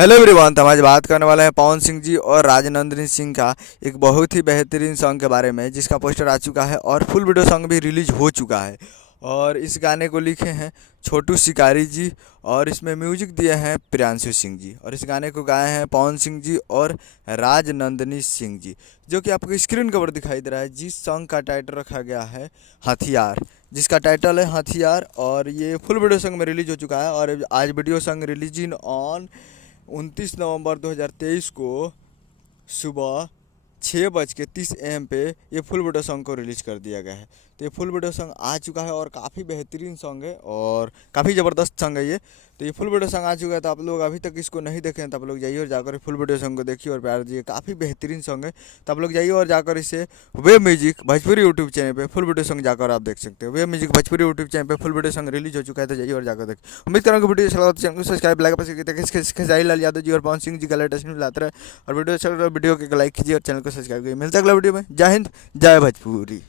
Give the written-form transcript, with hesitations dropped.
Hello everyone. तो हम आज बात करने वाले हैं पवन सिंह जी और राजनंदनी सिंह का एक बहुत ही बेहतरीन सॉन्ग के बारे में, जिसका पोस्टर आ चुका है और फुल वीडियो सॉन्ग भी रिलीज हो चुका है। और इस गाने को लिखे हैं छोटू शिकारी जी और इसमें म्यूजिक दिए हैं प्रियांशु सिंह जी और इस गाने को गाए हैं पवन सिंह जी और राजनंदनी सिंह जी, जो कि आपको स्क्रीन कवर दिखाई दे रहा है। जिस सॉन्ग का टाइटल रखा गया है हथियार, जिसका टाइटल है हथियार, और ये फुल वीडियो सॉन्ग में रिलीज हो चुका है। और आज video song release in on 29 नवंबर 2023 को सुबह 6:30 AM पे ये फुल वीडियो सॉन्ग को रिलीज़ कर दिया गया है। तो ये फुल वीडियो सॉन्ग आ चुका है और काफ़ी बेहतरीन सॉन्ग है और काफ़ी ज़बरदस्त सॉन्ग है ये। तो ये फुल वीडियो सॉन्ग आ चुका है, तो आप लोग अभी तक इसको नहीं देखे हैं तो आप लोग जाइए और जाकर फुल वीडियो सॉन्ग को देखिए और प्यार दिए। काफ़ी बेहतरीन सॉन्ग है, तो आप लोग जाइए और जाकर इसे web music Bhojpuri YouTube channel पे फुल वीडियो सॉन्ग जाकर आप देख सकते हो। Web music Bhojpuri YouTube channel पे फुल वीडियो सॉन्ग रिलीज हो चुका है, तो जाइए और जाकर देखिए। उम्मीद करूँगा वीडियो अच्छा लगा तो चैनल को सब्सक्राइब लाइक खेसारी लाल यादव जी और पवन सिंह जी का लेटेस्ट न्यूज़ लाते रहे। और वीडियो अच्छा लगा वीडियो को लाइक कीजिए और चैनल को सब्सक्राइब कीजिए। मिलता है अगला वीडियो में। जय हिंद, जय भोजपुरी।